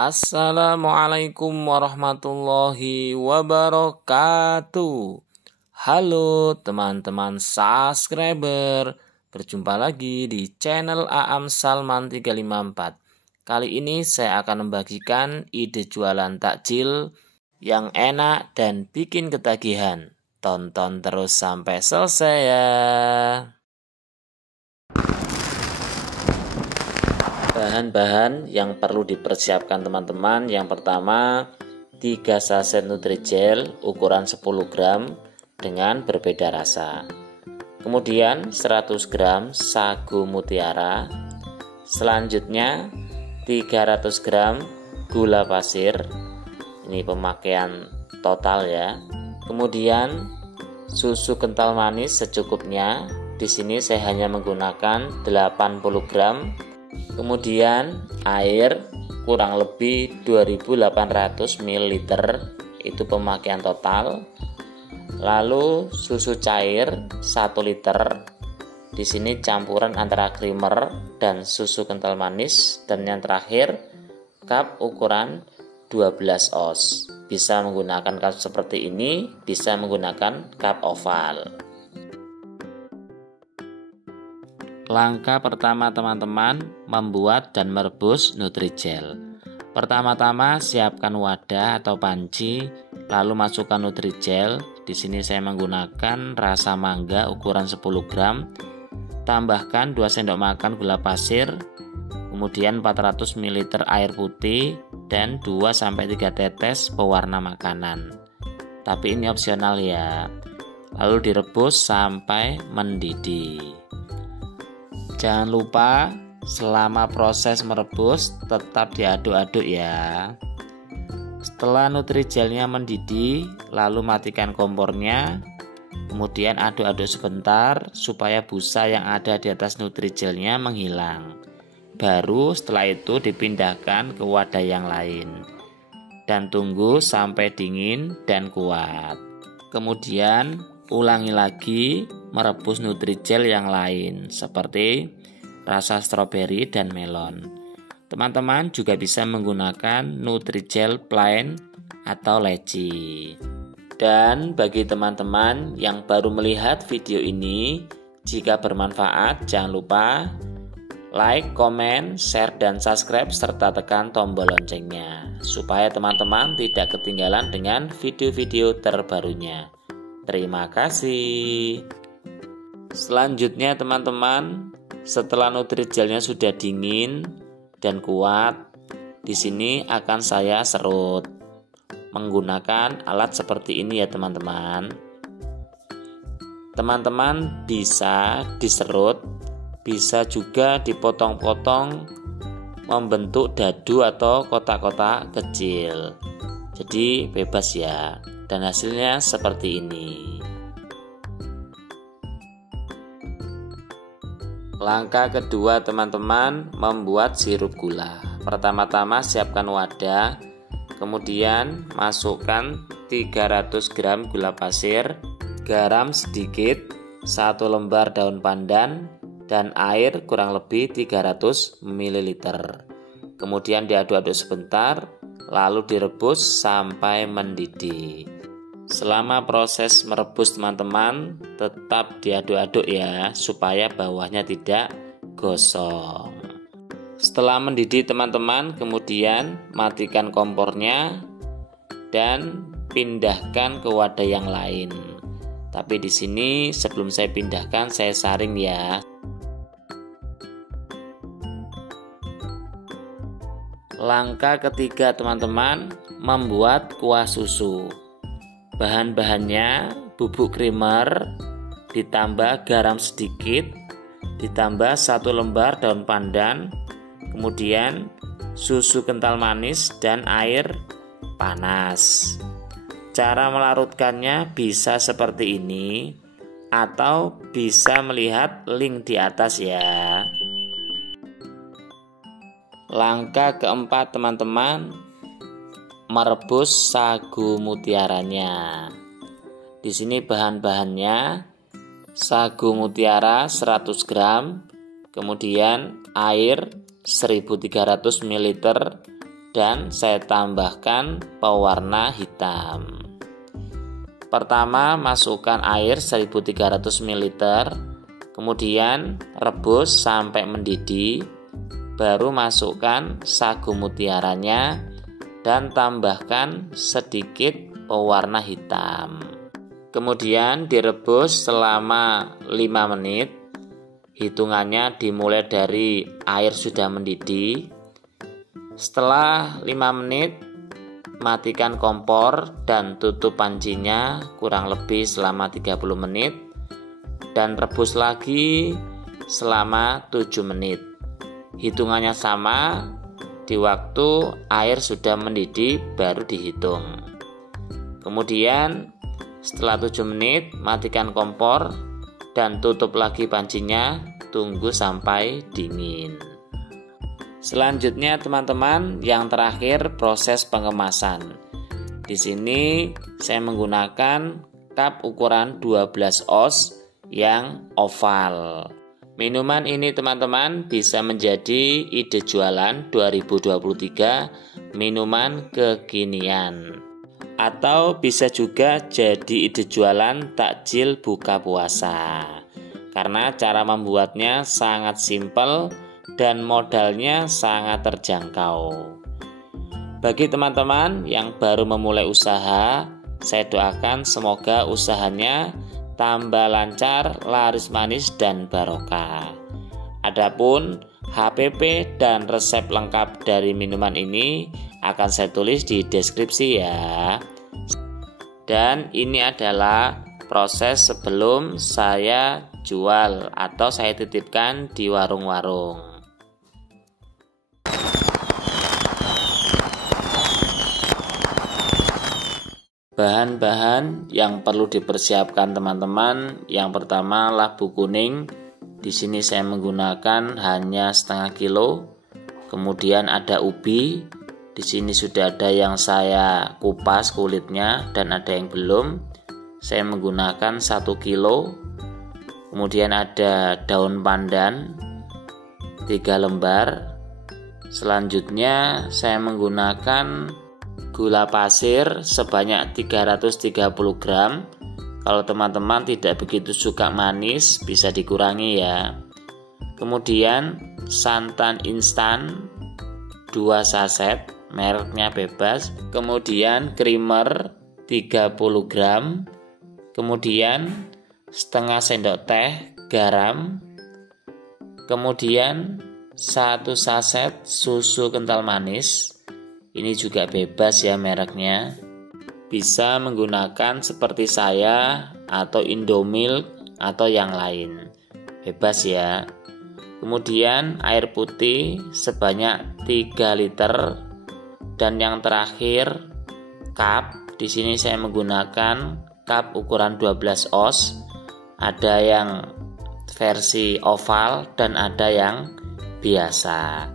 Assalamualaikum warahmatullahi wabarakatuh. Halo teman-teman subscriber, berjumpa lagi di channel Aam Salman 354. Kali ini saya akan membagikan ide jualan takjil yang enak dan bikin ketagihan. Tonton terus sampai selesai ya. Bahan-bahan yang perlu dipersiapkan teman-teman. Yang pertama, 3 saset Nutrijel ukuran 10 gram dengan berbeda rasa. Kemudian 100 gram sagu mutiara. Selanjutnya 300 gram gula pasir. Ini pemakaian total ya. Kemudian susu kental manis secukupnya. Di sini saya hanya menggunakan 80 gram. Kemudian air kurang lebih 2800 ml, itu pemakaian total. Lalu susu cair 1 liter. Di sini campuran antara creamer dan susu kental manis. Dan yang terakhir cup ukuran 12 oz. Bisa menggunakan cup seperti ini, bisa menggunakan cup oval. Langkah pertama teman-teman, membuat dan merebus Nutrijel. Pertama-tama siapkan wadah atau panci, lalu masukkan Nutrijel. Di sini saya menggunakan rasa mangga ukuran 10 gram. Tambahkan 2 sendok makan gula pasir, kemudian 400 ml air putih dan 2-3 tetes pewarna makanan. Tapi ini opsional ya. Lalu direbus sampai mendidih. Jangan lupa selama proses merebus tetap diaduk-aduk ya. Setelah Nutrijelnya mendidih, lalu matikan kompornya. Kemudian aduk-aduk sebentar supaya busa yang ada di atas Nutrijelnya menghilang. Baru setelah itu dipindahkan ke wadah yang lain. Dan tunggu sampai dingin dan kuat. Kemudian ulangi lagi merebus Nutrijel yang lain seperti rasa stroberi dan melon. Teman-teman juga bisa menggunakan Nutrijel plain atau leci. Dan bagi teman-teman yang baru melihat video ini, jika bermanfaat jangan lupa like, komen, share, dan subscribe serta tekan tombol loncengnya supaya teman-teman tidak ketinggalan dengan video-video terbarunya. Terima kasih. Selanjutnya teman-teman, setelah Nutrijelnya sudah dingin dan kuat, di sini akan saya serut menggunakan alat seperti ini ya teman-teman. Teman-teman bisa diserut, bisa juga dipotong-potong membentuk dadu atau kotak-kotak kecil. Jadi bebas ya. Dan hasilnya seperti ini. Langkah kedua teman-teman, membuat sirup gula. Pertama-tama siapkan wadah, kemudian masukkan 300 gram gula pasir, garam sedikit, 1 lembar daun pandan, dan air kurang lebih 300 ml. Kemudian diaduk-aduk sebentar, lalu direbus sampai mendidih. Selama proses merebus teman-teman tetap diaduk-aduk ya, supaya bawahnya tidak gosong. Setelah mendidih teman-teman, kemudian matikan kompornya dan pindahkan ke wadah yang lain. Tapi di sini sebelum saya pindahkan saya saring ya. Langkah ketiga teman-teman, membuat kuah susu. Bahan-bahannya bubuk creamer, ditambah garam sedikit, ditambah 1 lembar daun pandan, kemudian susu kental manis dan air panas. Cara melarutkannya bisa seperti ini atau bisa melihat link di atas ya. Langkah keempat teman-teman, merebus sagu mutiaranya. Di sini bahan-bahannya sagu mutiara 100 gram, kemudian air 1300 ml, dan saya tambahkan pewarna hitam. Pertama, masukkan air 1300 ml, kemudian rebus sampai mendidih, baru masukkan sagu mutiaranya dan tambahkan sedikit pewarna hitam. Kemudian direbus selama 5 menit, hitungannya dimulai dari air sudah mendidih. Setelah 5 menit, matikan kompor dan tutup pancinya kurang lebih selama 30 menit dan rebus lagi selama 7 menit. Hitungannya sama, di waktu air sudah mendidih baru dihitung. Kemudian setelah 7 menit matikan kompor dan tutup lagi pancinya, tunggu sampai dingin. Selanjutnya teman-teman, yang terakhir proses pengemasan. Di sini saya menggunakan cup ukuran 12 oz yang oval. Minuman ini teman-teman bisa menjadi ide jualan 2023 minuman kekinian. Atau bisa juga jadi ide jualan takjil buka puasa. Karena cara membuatnya sangat simpel dan modalnya sangat terjangkau. Bagi teman-teman yang baru memulai usaha, saya doakan semoga usahanya tambah lancar, laris manis dan barokah. Adapun HPP dan resep lengkap dari minuman ini akan saya tulis di deskripsi ya. Dan ini adalah proses sebelum saya jual atau saya titipkan di warung-warung. Bahan-bahan yang perlu dipersiapkan teman-teman, yang pertama labu kuning. Di sini saya menggunakan hanya setengah kilo. Kemudian ada ubi. Di sini sudah ada yang saya kupas kulitnya dan ada yang belum. Saya menggunakan 1 kilo. Kemudian ada daun pandan 3 lembar. Selanjutnya saya menggunakan gula pasir sebanyak 330 gram. Kalau teman-teman tidak begitu suka manis, bisa dikurangi ya. Kemudian santan instan 2 saset, mereknya bebas. Kemudian creamer 30 gram. Kemudian setengah sendok teh garam. Kemudian 1 saset susu kental manis. Ini juga bebas ya mereknya. Bisa menggunakan seperti saya atau Indomilk atau yang lain. Bebas ya. Kemudian air putih sebanyak 3 liter. Dan yang terakhir cup. Di sini saya menggunakan cup ukuran 12 oz. Ada yang versi oval dan ada yang biasa.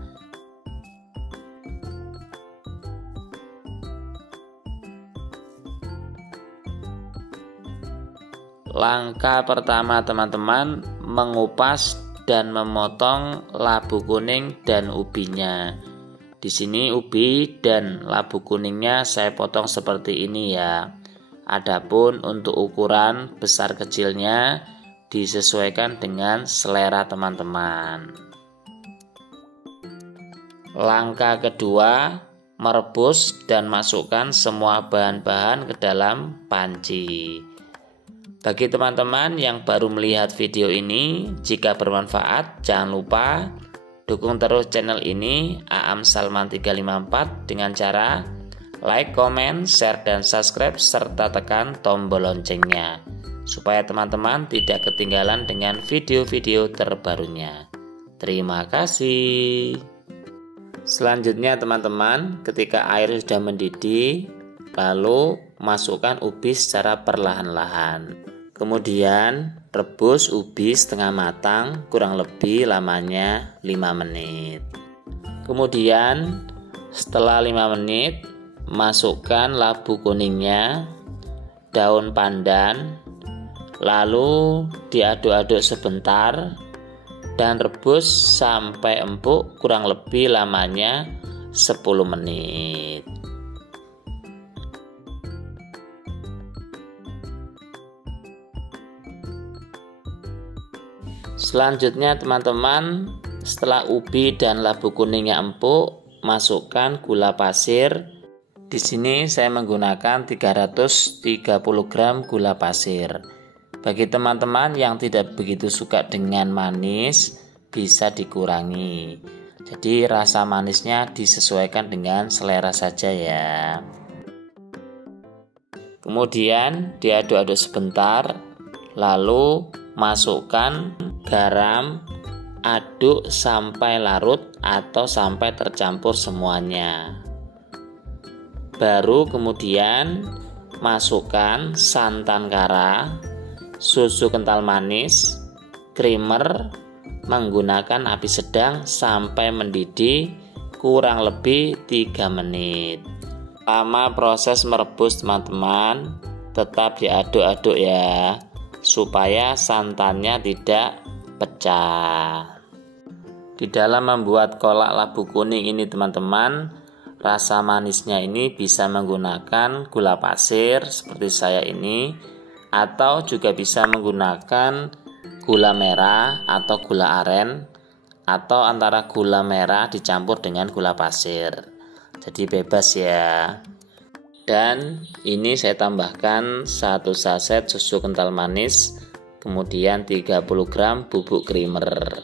Langkah pertama teman-teman, mengupas dan memotong labu kuning dan ubinya. Di sini ubi dan labu kuningnya saya potong seperti ini ya. Adapun untuk ukuran besar kecilnya disesuaikan dengan selera teman-teman. Langkah kedua, merebus dan masukkan semua bahan-bahan ke dalam panci. Bagi teman-teman yang baru melihat video ini, jika bermanfaat, jangan lupa dukung terus channel ini, Aam Salman 354, dengan cara like, comment, share, dan subscribe, serta tekan tombol loncengnya, supaya teman-teman tidak ketinggalan dengan video-video terbarunya. Terima kasih. Selanjutnya teman-teman, ketika air sudah mendidih, lalu masukkan ubi secara perlahan-lahan. Kemudian rebus ubi setengah matang, kurang lebih lamanya 5 menit. Kemudian setelah 5 menit, masukkan labu kuningnya, daun pandan, lalu diaduk-aduk sebentar dan rebus sampai empuk, kurang lebih lamanya 10 menit. Selanjutnya teman-teman, setelah ubi dan labu kuningnya empuk, masukkan gula pasir. Di sini saya menggunakan 330 gram gula pasir. Bagi teman-teman yang tidak begitu suka dengan manis, bisa dikurangi. Jadi rasa manisnya disesuaikan dengan selera saja ya. Kemudian diaduk-aduk sebentar, lalu masukkan garam, aduk sampai larut atau sampai tercampur semuanya. Baru kemudian masukkan santan kara, susu kental manis, creamer, menggunakan api sedang sampai mendidih kurang lebih 3 menit. Selama proses merebus teman-teman, tetap diaduk-aduk ya, supaya santannya tidak pecah. Di dalam membuat kolak labu kuning ini teman-teman, rasa manisnya ini bisa menggunakan gula pasir seperti saya ini, atau juga bisa menggunakan gula merah atau gula aren, atau antara gula merah dicampur dengan gula pasir. Jadi bebas ya. Dan ini saya tambahkan 1 saset susu kental manis, kemudian 30 gram bubuk creamer.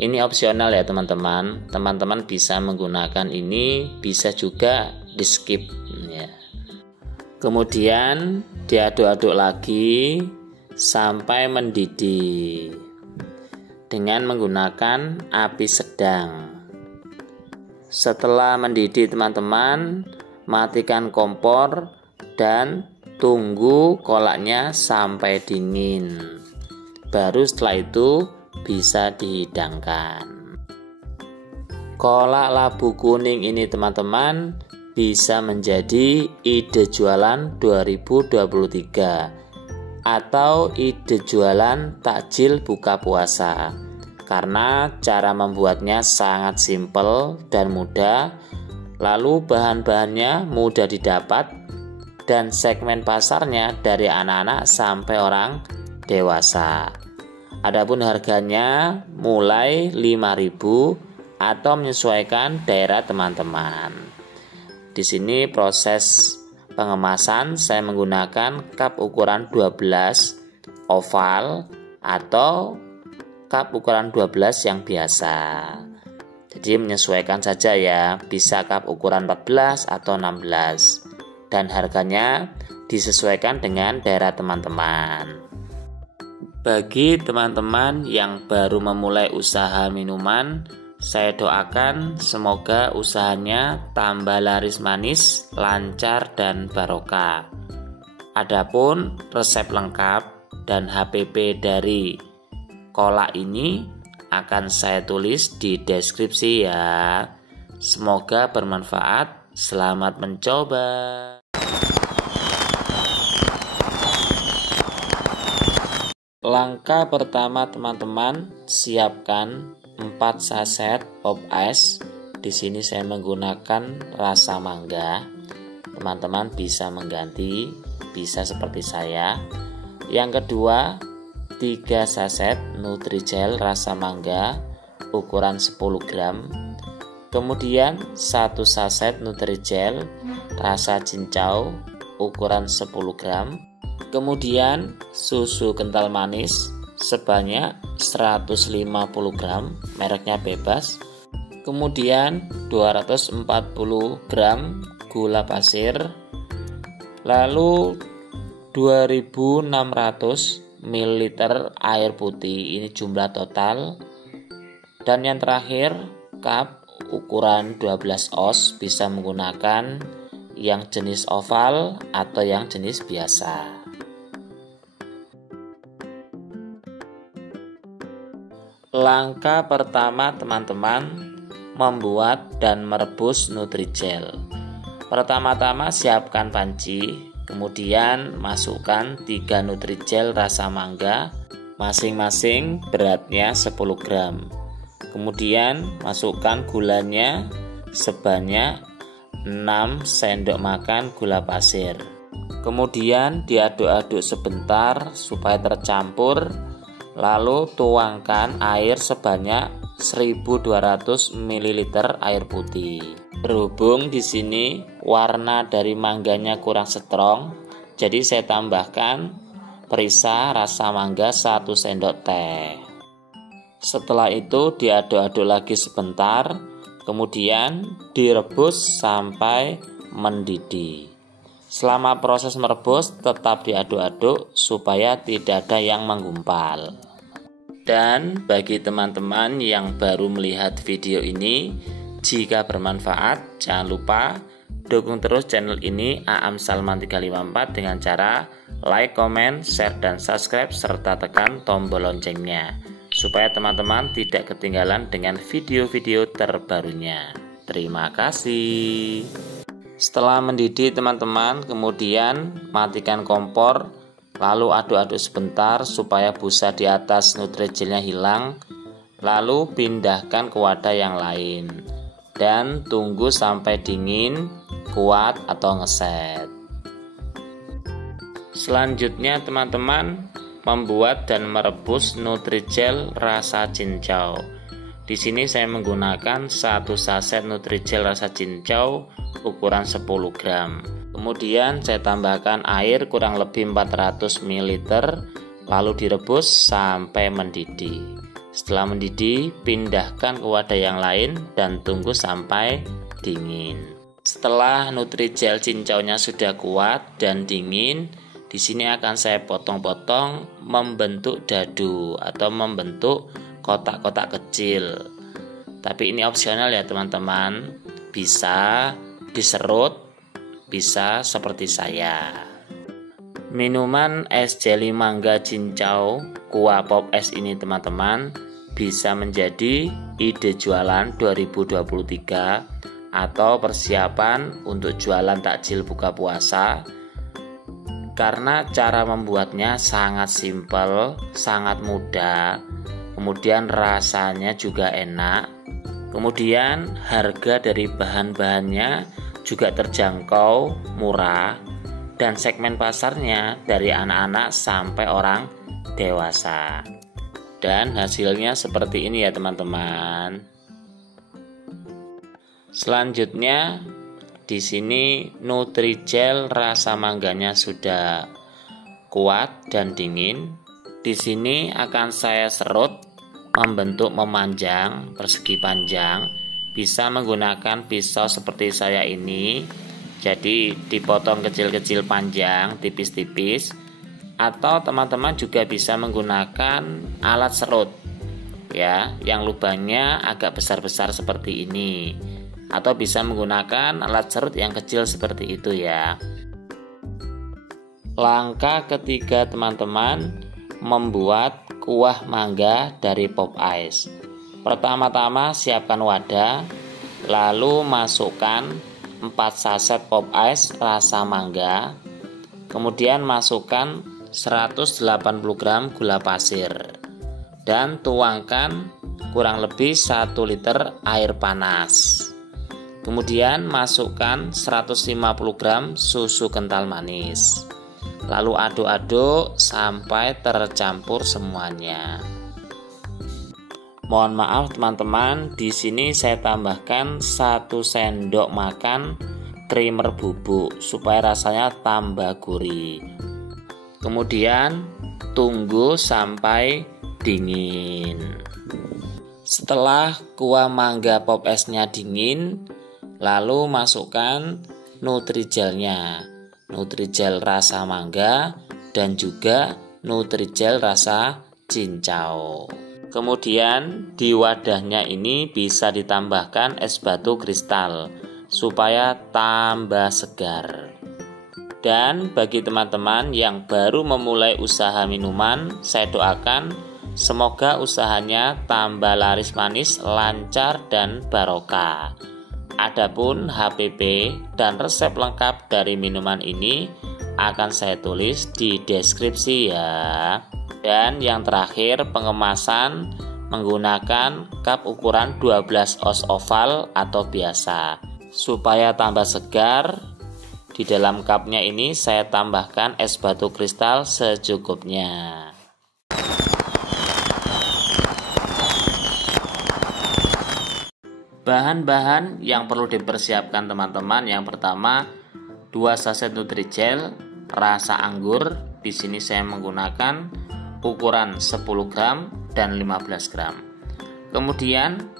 Ini opsional ya teman-teman. Teman-teman bisa menggunakan ini, bisa juga di skip ya. Kemudian diaduk-aduk lagi sampai mendidih dengan menggunakan api sedang. Setelah mendidih teman-teman, matikan kompor dan tunggu kolaknya sampai dingin. Baru setelah itu bisa dihidangkan. Kolak labu kuning ini teman-teman bisa menjadi ide jualan 2023 atau ide jualan takjil buka puasa, karena cara membuatnya sangat simpel dan mudah. Lalu bahan-bahannya mudah didapat dan segmen pasarnya dari anak-anak sampai orang dewasa. Adapun harganya mulai 5.000 atau menyesuaikan daerah teman-teman. Di sini proses pengemasan saya menggunakan cup ukuran 12 oval atau cup ukuran 12 yang biasa. Jadi menyesuaikan saja ya, bisa cup ukuran 14 atau 16. Dan harganya disesuaikan dengan daerah teman-teman. Bagi teman-teman yang baru memulai usaha minuman, saya doakan semoga usahanya tambah laris manis, lancar dan barokah. Adapun resep lengkap dan HPP dari kolak ini akan saya tulis di deskripsi ya. Semoga bermanfaat. Selamat mencoba. Langkah pertama teman-teman, siapkan 4 saset pop ice. Di sini saya menggunakan rasa mangga. Teman-teman bisa mengganti, bisa seperti saya. Yang kedua, 3 saset Nutrijel rasa mangga ukuran 10 gram. Kemudian 1 saset Nutrijel rasa cincau ukuran 10 gram. Kemudian susu kental manis sebanyak 150 gram, mereknya bebas. Kemudian 240 gram gula pasir. Lalu 2600 ml air putih, ini jumlah total. Dan yang terakhir, cup ukuran 12 oz, bisa menggunakan yang jenis oval atau yang jenis biasa. Langkah pertama teman-teman, membuat dan merebus Nutrijel. Pertama-tama siapkan panci. Kemudian masukkan 3 Nutrijel rasa mangga, masing-masing beratnya 10 gram. Kemudian masukkan gulanya sebanyak 6 sendok makan gula pasir. Kemudian diaduk-aduk sebentar supaya tercampur, lalu tuangkan air sebanyak 1200 ml air putih. Berhubung di sini warna dari mangganya kurang strong, jadi saya tambahkan perisa rasa mangga 1 sendok teh. Setelah itu diaduk-aduk lagi sebentar, kemudian direbus sampai mendidih. Selama proses merebus tetap diaduk-aduk supaya tidak ada yang menggumpal. Dan bagi teman-teman yang baru melihat video ini, jika bermanfaat jangan lupa dukung terus channel ini Aam Salman 354 dengan cara like, comment, share, dan subscribe serta tekan tombol loncengnya supaya teman-teman tidak ketinggalan dengan video-video terbarunya. Terima kasih. Setelah mendidih teman-teman, kemudian matikan kompor, lalu aduk-aduk sebentar supaya busa di atas Nutrigelnya hilang, lalu pindahkan ke wadah yang lain dan tunggu sampai dingin, kuat atau ngeset. Selanjutnya teman-teman membuat dan merebus Nutrigel rasa cincau. Di sini saya menggunakan 1 saset Nutrigel rasa cincau ukuran 10 gram. Kemudian saya tambahkan air kurang lebih 400 ml, lalu direbus sampai mendidih. Setelah mendidih, pindahkan ke wadah yang lain dan tunggu sampai dingin. Setelah Nutrigel cincaunya sudah kuat dan dingin, di sini akan saya potong-potong membentuk dadu atau membentuk kotak-kotak kecil. Tapi ini opsional ya teman-teman. Bisa diserut, bisa seperti saya. Minuman es jeli mangga cincau kuah pop es ini teman-teman bisa menjadi ide jualan 2023 atau persiapan untuk jualan takjil buka puasa, karena cara membuatnya sangat simpel, sangat mudah, kemudian rasanya juga enak, kemudian harga dari bahan-bahannya juga terjangkau, murah, dan segmen pasarnya dari anak-anak sampai orang dewasa. Dan hasilnya seperti ini ya teman-teman. Selanjutnya di sini Nutrigel rasa mangganya sudah kuat dan dingin. Di sini akan saya serut membentuk memanjang persegi panjang. Bisa menggunakan pisau seperti saya ini, jadi dipotong kecil-kecil panjang, tipis-tipis, atau teman-teman juga bisa menggunakan alat serut ya, yang lubangnya agak besar-besar seperti ini, atau bisa menggunakan alat serut yang kecil seperti itu ya. Langkah ketiga teman-teman membuat kuah mangga dari pop ice. Pertama-tama siapkan wadah, lalu masukkan 4 saset pop ice rasa mangga, kemudian masukkan 180 gram gula pasir, dan tuangkan kurang lebih 1 liter air panas. Kemudian masukkan 150 gram susu kental manis, lalu aduk-aduk sampai tercampur semuanya. Mohon maaf teman-teman, di sini saya tambahkan 1 sendok makan creamer bubuk supaya rasanya tambah gurih. Kemudian tunggu sampai dingin. Setelah kuah mangga pop esnya dingin, lalu masukkan Nutrigelnya, Nutrigel rasa mangga dan juga Nutrigel rasa cincau. Kemudian di wadahnya ini bisa ditambahkan es batu kristal supaya tambah segar. Dan bagi teman-teman yang baru memulai usaha minuman, saya doakan semoga usahanya tambah laris manis, lancar, dan barokah. Adapun HPP dan resep lengkap dari minuman ini akan saya tulis di deskripsi ya. Dan yang terakhir, pengemasan menggunakan cup ukuran 12 oz oval atau biasa. Supaya tambah segar, di dalam cupnya ini saya tambahkan es batu kristal secukupnya. Bahan-bahan yang perlu dipersiapkan teman-teman, yang pertama 2 saset Nutrijel rasa anggur. Di sini saya menggunakan ukuran 10 gram dan 15 gram. Kemudian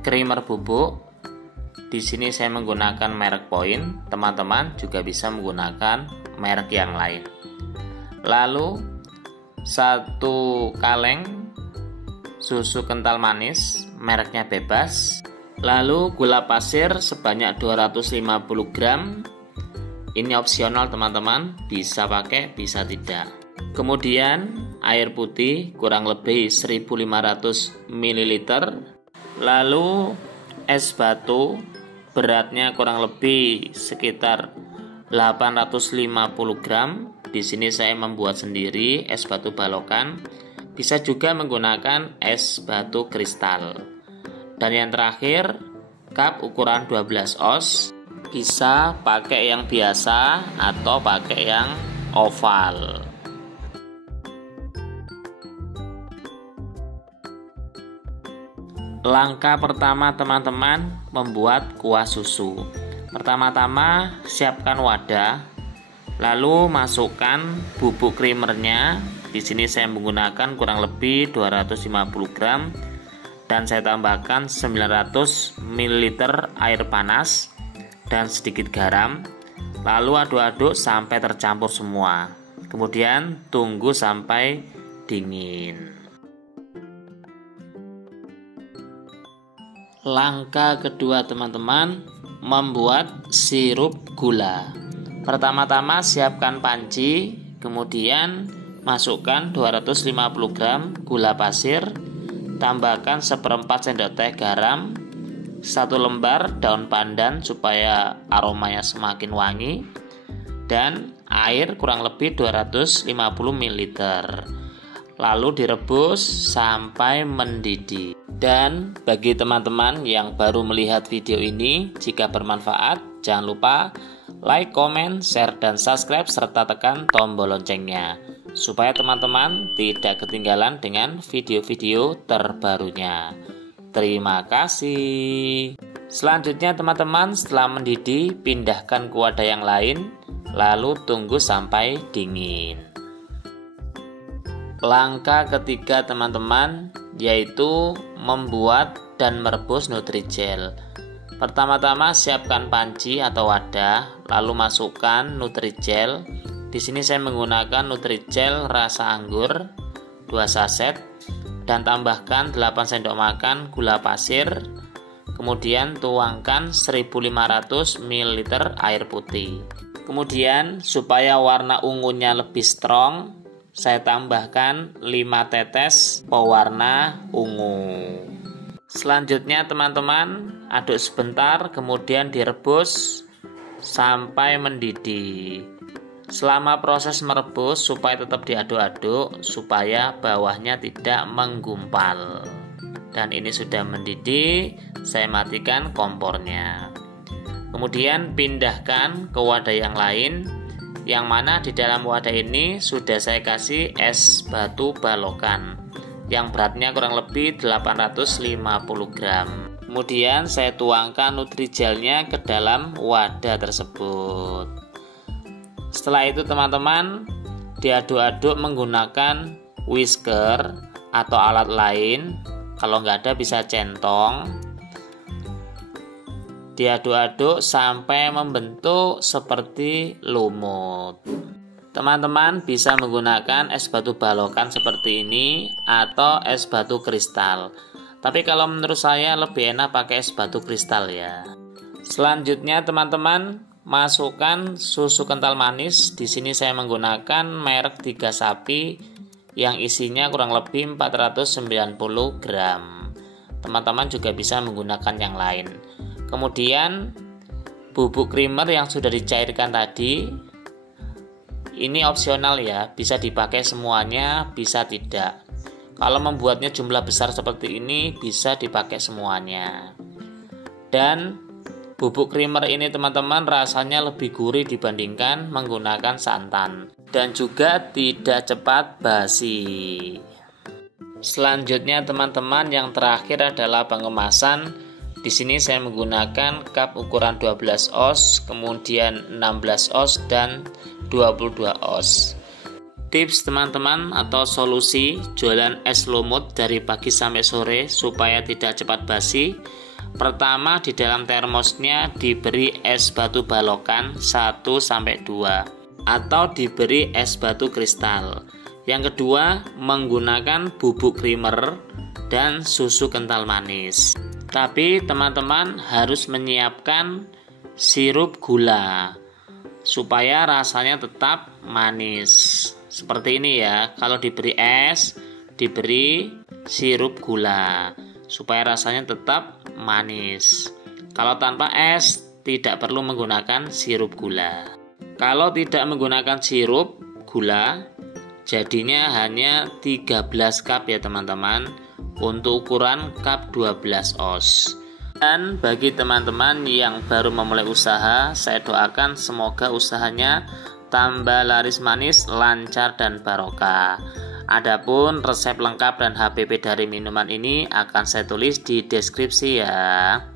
creamer bubuk. Di sini saya menggunakan merek Point. Teman-teman juga bisa menggunakan merek yang lain. Lalu 1 kaleng susu kental manis, mereknya bebas. Lalu gula pasir sebanyak 250 gram. Ini opsional teman-teman, bisa pakai bisa tidak. Kemudian air putih kurang lebih 1500 ml. Lalu es batu beratnya kurang lebih sekitar 850 gram. Di sini saya membuat sendiri es batu balokan. Bisa juga menggunakan es batu kristal. Dan yang terakhir, cup ukuran 12 oz. Bisa pakai yang biasa atau pakai yang oval. Langkah pertama teman-teman, membuat kuah susu. Pertama-tama siapkan wadah, lalu masukkan bubuk creamernya. Di sini saya menggunakan kurang lebih 250 gram dan saya tambahkan 900 ml air panas dan sedikit garam. Lalu aduk-aduk sampai tercampur semua. Kemudian tunggu sampai dingin. Langkah kedua teman-teman, membuat sirup gula. Pertama-tama siapkan panci, kemudian masukkan 250 gram gula pasir, tambahkan 1/4 sendok teh garam, 1 lembar daun pandan supaya aromanya semakin wangi, dan air kurang lebih 250 ml. Lalu direbus sampai mendidih. Dan bagi teman-teman yang baru melihat video ini, jika bermanfaat, jangan lupa like, comment, share, dan subscribe, serta tekan tombol loncengnya, supaya teman-teman tidak ketinggalan dengan video-video terbarunya. Terima kasih. Selanjutnya teman-teman, setelah mendidih, pindahkan ke wadah yang lain, lalu tunggu sampai dingin. Langkah ketiga teman-teman, yaitu membuat dan merebus Nutrijel. Pertama-tama siapkan panci atau wadah, lalu masukkan Nutrijel. Di sini saya menggunakan Nutrijel rasa anggur 2 saset dan tambahkan 8 sendok makan gula pasir. Kemudian tuangkan 1500 ml air putih. Kemudian supaya warna ungunya lebih strong, saya tambahkan 5 tetes pewarna ungu. Selanjutnya teman-teman, aduk sebentar, kemudian direbus sampai mendidih. Selama proses merebus, supaya tetap diaduk-aduk supaya bawahnya tidak menggumpal. Dan ini sudah mendidih, saya matikan kompornya. Kemudian pindahkan ke wadah yang lain, yang mana di dalam wadah ini sudah saya kasih es batu balokan yang beratnya kurang lebih 850 gram. Kemudian saya tuangkan Nutrijelnya ke dalam wadah tersebut. Setelah itu teman-teman, diaduk-aduk menggunakan whisker atau alat lain. Kalau nggak ada bisa centong. Diaduk-aduk sampai membentuk seperti lumut. Teman-teman bisa menggunakan es batu balokan seperti ini atau es batu kristal. Tapi kalau menurut saya lebih enak pakai es batu kristal ya. Selanjutnya teman-teman, masukkan susu kental manis. Di sini saya menggunakan merek 3 Sapi yang isinya kurang lebih 490 gram. Teman-teman juga bisa menggunakan yang lain. Kemudian bubuk creamer yang sudah dicairkan tadi, ini opsional ya, bisa dipakai semuanya, bisa tidak. Kalau membuatnya jumlah besar seperti ini bisa dipakai semuanya. Dan bubuk creamer ini teman-teman rasanya lebih gurih dibandingkan menggunakan santan dan juga tidak cepat basi. Selanjutnya teman-teman, yang terakhir adalah pengemasan. Di sini saya menggunakan cup ukuran 12 oz, kemudian 16 oz dan 22 oz. Tips teman-teman atau solusi jualan es lumut dari pagi sampai sore supaya tidak cepat basi. Pertama, di dalam termosnya diberi es batu balokan 1-2 atau diberi es batu kristal. Yang kedua, menggunakan bubuk creamer dan susu kental manis. Tapi teman-teman harus menyiapkan sirup gula supaya rasanya tetap manis. Seperti ini ya, kalau diberi es, diberi sirup gula supaya rasanya tetap manis. Kalau tanpa es, tidak perlu menggunakan sirup gula. Kalau tidak menggunakan sirup gula, jadinya hanya 13 cup ya teman-teman, untuk ukuran cup 12 oz. Dan bagi teman-teman yang baru memulai usaha, saya doakan semoga usahanya tambah laris manis, lancar dan barokah. Adapun resep lengkap dan HPP dari minuman ini akan saya tulis di deskripsi ya.